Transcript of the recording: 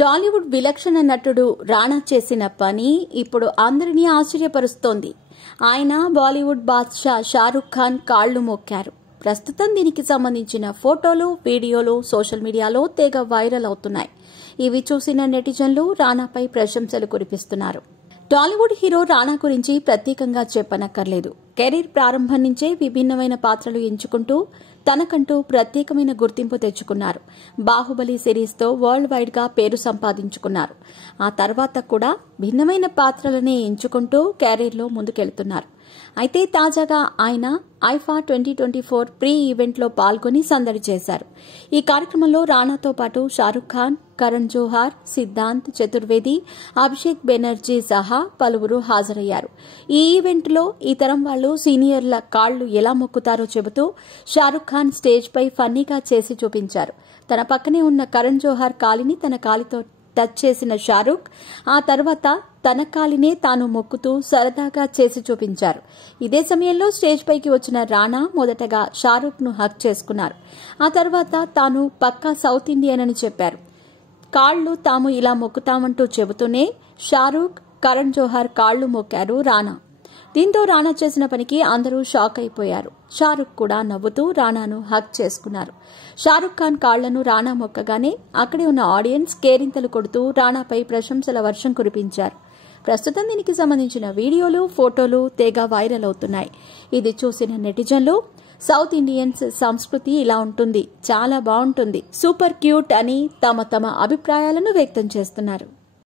టాలీవుడ్ విలక్షణ నటుడు రాణా చేసిన పని ఇప్పుడు అందరినీ ఆశ్చర్యపరుస్తోంది. ఆయన బాలీవుడ్ బాద్షా షారుఖ్ ఖాన్ కాళ్లు మొక్కారు. ప్రస్తుతం దీనికి సంబంధించిన ఫోటోలు, వీడియోలు సోషల్ మీడియాలో తెగ వైరల్ అవుతున్నాయి. ఇవి చూసిన నెటిజన్లు రానాపై ప్రశంసలు కురిపిస్తున్నారు. టాలీవుడ్ హీరో రానా గురించి ప్రత్యేకంగా చెప్పనక్కర్లేదు. కెరీర్ ప్రారంభం నుంచే విభిన్నమైన పాత్రలు ఎంచుకుంటూ తనకంటూ ప్రత్యేకమైన గుర్తింపు తెచ్చుకున్నారు. బాహుబలి సిరీస్తో వరల్డ్ వైడ్ గా పేరు సంపాదించుకున్నారు. ఆ తర్వాత కూడా భిన్నమైన పాత్రలనే ఎంచుకుంటూ కెరీర్లో ముందుకెళ్తున్నారు. అయితే తాజాగా ఆయన ఐఫా 2024 ప్రీ ఈవెంట్లో పాల్గొని సందడి చేశారు. ఈ కార్యక్రమంలో రానాతో పాటు షారుఖ్ ఖాన్, కరణ్ జోహార్, సిద్ధాంత్ చతుర్వేది, అభిషేక్ బెనర్జీ సహా పలువురు హాజరయ్యారు. ఈ ఈవెంట్లో ఈ తరం వాళ్లు సీనియర్ల కాళ్లు ఎలా మొక్కుతారో చెబుతూ షారుఖ్ ఖాన్ స్టేజ్ పై ఫన్నీగా చేసి చూపించారు. తన పక్కనే ఉన్న కరణ్ జోహార్ కాలిని తన కాలితో టచ్ చేసిన షారుఖ్ ఆ తర్వాత తన కాలినే తాను మొక్కుతూ సరదాగా చేసి చూపించారు. ఇదే సమయంలో స్టేజ్ పైకి వచ్చిన రానా మొదటగా షారుఖ్ ను హగ్ చేసుకున్నారు. ఆ తర్వాత తాను పక్కా సౌత్ ఇండియన్ అని చెప్పారు. కాళ్లు తాము ఇలా మొక్కుతామంటూ చెబుతూనే షారుఖ్, కరణ్ జోహార్ కాళ్లు మొక్కారు రానా. దీంతో రానా చేసిన పనికి అందరూ షాక్ అయిపోయారు. షారుఖ్ కూడా నవ్వుతూ రానాను హగ్ చేసుకున్నారు. షారుఖ్ ఖాన్ కాళ్లను రానా మొక్కగానే అక్కడే ఉన్న ఆడియన్స్ కేరింతలు కొడుతూ రానాపై ప్రశంసల వర్షం కురిపించారు. ప్రస్తుతం దీనికి సంబంధించిన వీడియోలు, ఫోటోలు తెగ వైరల్ అవుతున్నాయి. ఇది చూసిన నెటిజన్లు సౌత్ ఇండియన్స్ సంస్కృతి ఇలా ఉంటుంది, చాలా బాగుంటుంది, సూపర్ క్యూట్ అని తమ అభిప్రాయాలను వ్యక్తం చేస్తున్నారు.